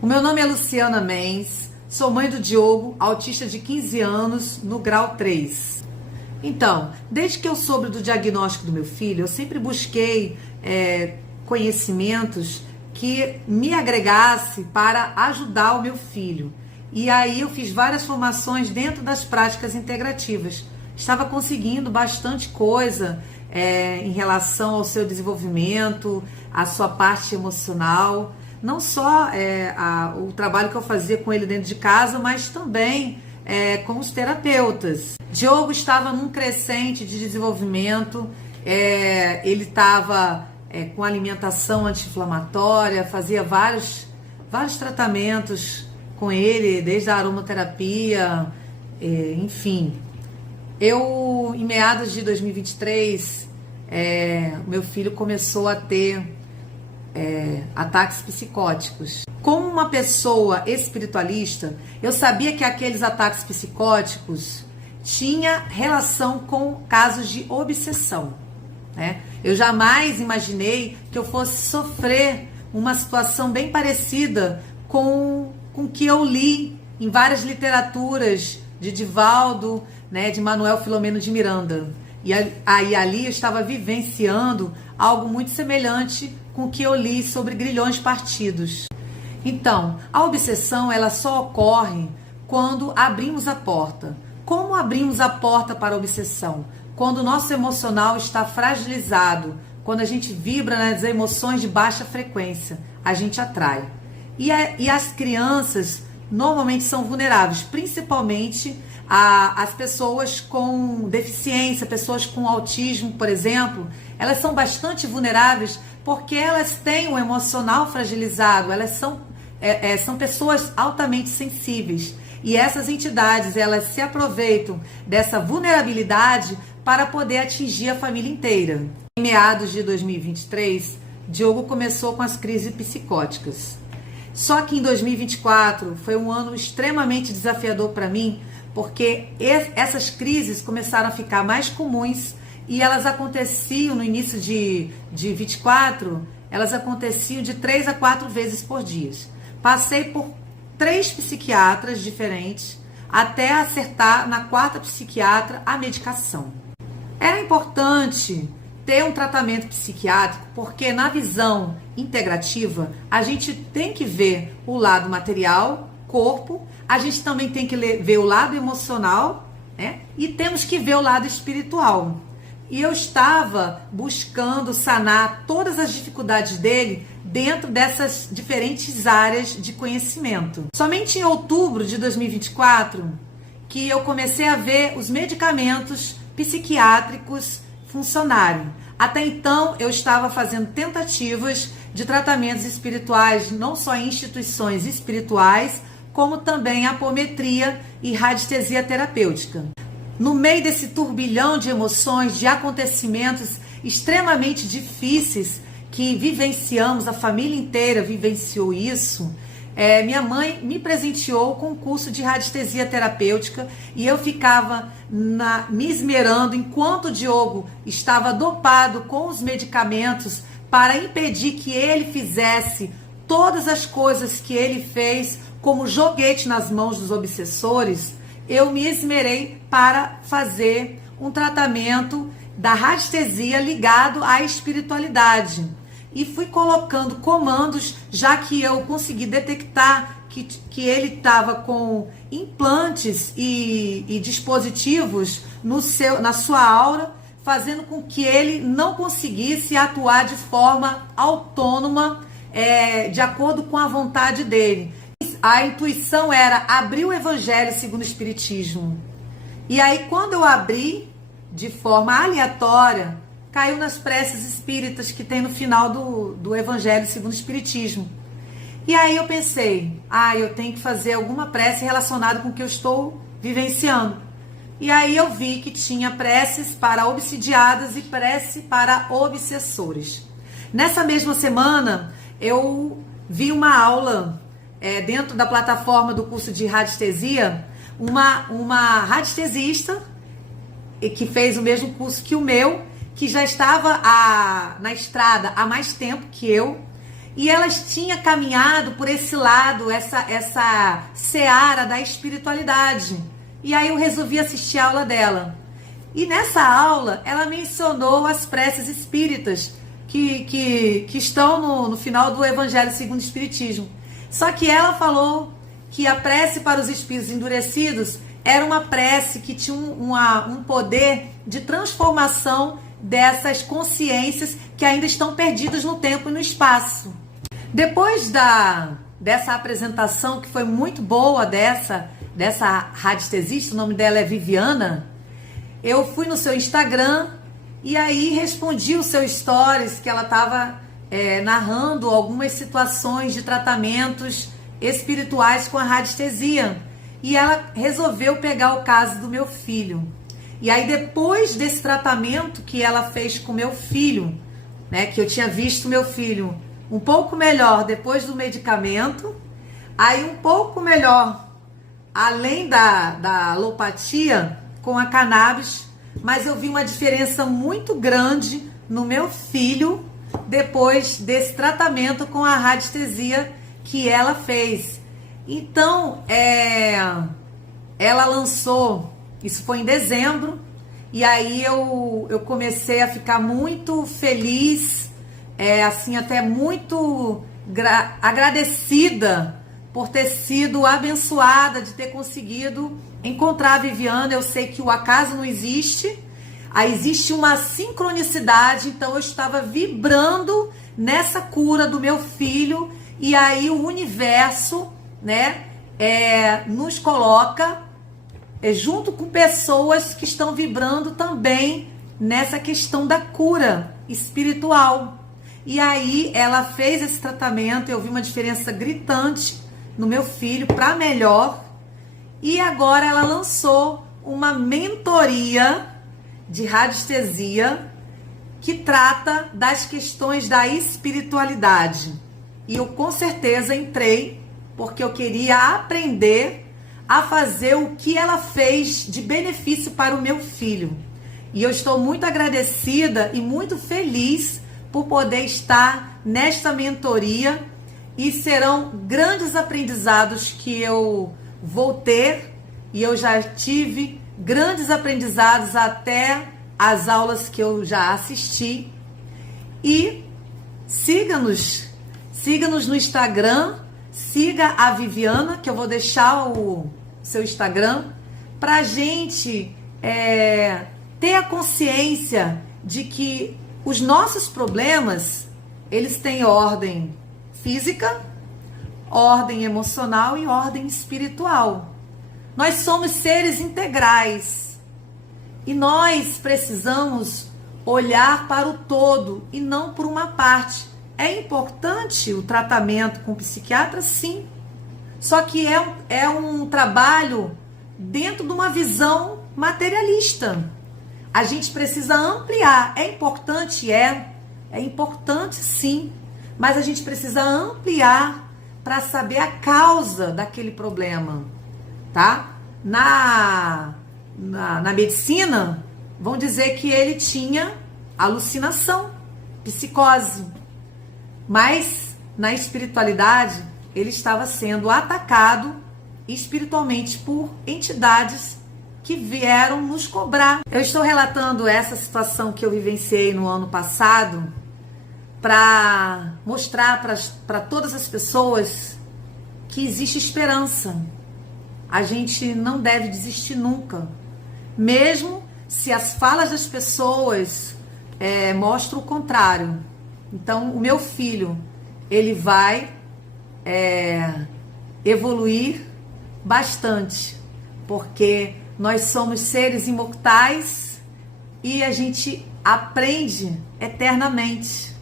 O meu nome é Luciana Menz, sou mãe do Diogo, autista de 15 anos, no grau 3. Então, desde que eu soube do diagnóstico do meu filho, eu sempre busquei conhecimentos que me agregasse para ajudar o meu filho. E aí eu fiz várias formações dentro das práticas integrativas. Estava conseguindo bastante coisa em relação ao seu desenvolvimento, à sua parte emocional. Não só o trabalho que eu fazia com ele dentro de casa, mas também com os terapeutas. Diogo estava num crescente de desenvolvimento, ele estava com alimentação anti-inflamatória, fazia vários tratamentos com ele, desde a aromaterapia, enfim. Em meados de 2023, meu filho começou a ter ataques psicóticos. Como uma pessoa espiritualista, eu sabia que aqueles ataques psicóticos tinham relação com casos de obsessão, né? Eu jamais imaginei que eu fosse sofrer uma situação bem parecida com o que eu li em várias literaturas de Divaldo, né, de Manuel Filomeno de Miranda. E ali eu estava vivenciando algo muito semelhante com o que eu li sobre grilhões partidos. Então, a obsessão ela só ocorre quando abrimos a porta. Como abrimos a porta para a obsessão? Quando o nosso emocional está fragilizado, quando a gente vibra nas emoções de baixa frequência, a gente atrai. E as crianças normalmente são vulneráveis, principalmente as pessoas com deficiência, pessoas com autismo, por exemplo, elas são bastante vulneráveis porque elas têm um emocional fragilizado, elas são pessoas altamente sensíveis. E essas entidades, elas se aproveitam dessa vulnerabilidade para poder atingir a família inteira. Em meados de 2023, Diogo começou com as crises psicóticas. Só que em 2024 foi um ano extremamente desafiador para mim, porque essas crises começaram a ficar mais comuns e elas aconteciam no início de 24, elas aconteciam de 3 a 4 vezes por dia. Passei por 3 psiquiatras diferentes até acertar na 4ª psiquiatra a medicação. Era importante ter um tratamento psiquiátrico porque na visão integrativa a gente tem que ver o lado material, corpo, a gente também tem que ver o lado emocional, né? E temos que ver o lado espiritual. E eu estava buscando sanar todas as dificuldades dele dentro dessas diferentes áreas de conhecimento. Somente em outubro de 2024 que eu comecei a ver os medicamentos psiquiátricos funcionarem. Até então eu estava fazendo tentativas de tratamentos espirituais, não só em instituições espirituais, como também apometria e radiestesia terapêutica. No meio desse turbilhão de emoções, de acontecimentos extremamente difíceis que vivenciamos, a família inteira vivenciou isso, minha mãe me presenteou com um curso de radiestesia terapêutica e eu ficava me esmerando enquanto o Diogo estava dopado com os medicamentos para impedir que ele fizesse todas as coisas que ele fez como joguete nas mãos dos obsessores. Eu me esmerei para fazer um tratamento da radiestesia ligado à espiritualidade. E fui colocando comandos, já que eu consegui detectar que ele estava com implantes e dispositivos na sua aura, fazendo com que ele não conseguisse atuar de forma autônoma, de acordo com a vontade dele. A intuição era abrir o Evangelho segundo o Espiritismo. E aí, quando eu abri, de forma aleatória, caiu nas preces espíritas que tem no final do Evangelho segundo o Espiritismo. E aí eu pensei, eu tenho que fazer alguma prece relacionada com o que eu estou vivenciando. E aí eu vi que tinha preces para obsidiadas e prece para obsessores. Nessa mesma semana, eu vi uma aula dentro da plataforma do curso de radiestesia, uma radiestesista que fez o mesmo curso que o meu, que já estava na estrada há mais tempo que eu, e elas tinham caminhado por esse lado, essa seara da espiritualidade. E aí eu resolvi assistir a aula dela. E nessa aula, ela mencionou as preces espíritas que estão no final do Evangelho segundo o Espiritismo. Só que ela falou que a prece para os espíritos endurecidos era uma prece que tinha um poder de transformação dessas consciências que ainda estão perdidas no tempo e no espaço. Depois dessa apresentação, que foi muito boa, dessa radiestesista, o nome dela é Viviana, eu fui no seu Instagram e aí respondi o seu stories que ela estava narrando algumas situações de tratamentos espirituais com a radiestesia. E ela resolveu pegar o caso do meu filho. E aí depois desse tratamento que ela fez com meu filho, né, que eu tinha visto meu filho um pouco melhor depois do medicamento, aí um pouco melhor além da alopatia com a cannabis, mas eu vi uma diferença muito grande no meu filho depois desse tratamento com a radiestesia que ela fez. Então, ela lançou, isso foi em dezembro, e aí eu comecei a ficar muito feliz, assim, até muito agradecida por ter sido abençoada, de ter conseguido encontrar a Viviana. Eu sei que o acaso não existe, aí existe uma sincronicidade, então eu estava vibrando nessa cura do meu filho, e aí o universo, né, nos coloca junto com pessoas que estão vibrando também nessa questão da cura espiritual. E aí ela fez esse tratamento, eu vi uma diferença gritante no meu filho para melhor, e agora ela lançou uma mentoria de radiestesia que trata das questões da espiritualidade. E eu com certeza entrei porque eu queria aprender a fazer o que ela fez de benefício para o meu filho. E eu estou muito agradecida e muito feliz por poder estar nesta mentoria, e serão grandes aprendizados que eu vou ter, e eu já tive grandes aprendizados até as aulas que eu já assisti. E siga-nos no Instagram, siga a Viviana, que eu vou deixar o seu Instagram, pra gente ter a consciência de que os nossos problemas, eles têm ordem física, ordem emocional e ordem espiritual. Nós somos seres integrais e nós precisamos olhar para o todo e não por uma parte. É importante o tratamento com o psiquiatra, sim, só que é um trabalho dentro de uma visão materialista. A gente precisa ampliar. É importante sim, mas a gente precisa ampliar para saber a causa daquele problema, tá? Na medicina, vão dizer que ele tinha alucinação, psicose, mas na espiritualidade ele estava sendo atacado espiritualmente por entidades que vieram nos cobrar. Eu estou relatando essa situação que eu vivenciei no ano passado para mostrar para todas as pessoas que existe esperança. A gente não deve desistir nunca, mesmo se as falas das pessoas mostram o contrário. Então, o meu filho, ele vai evoluir bastante, porque nós somos seres imortais e a gente aprende eternamente.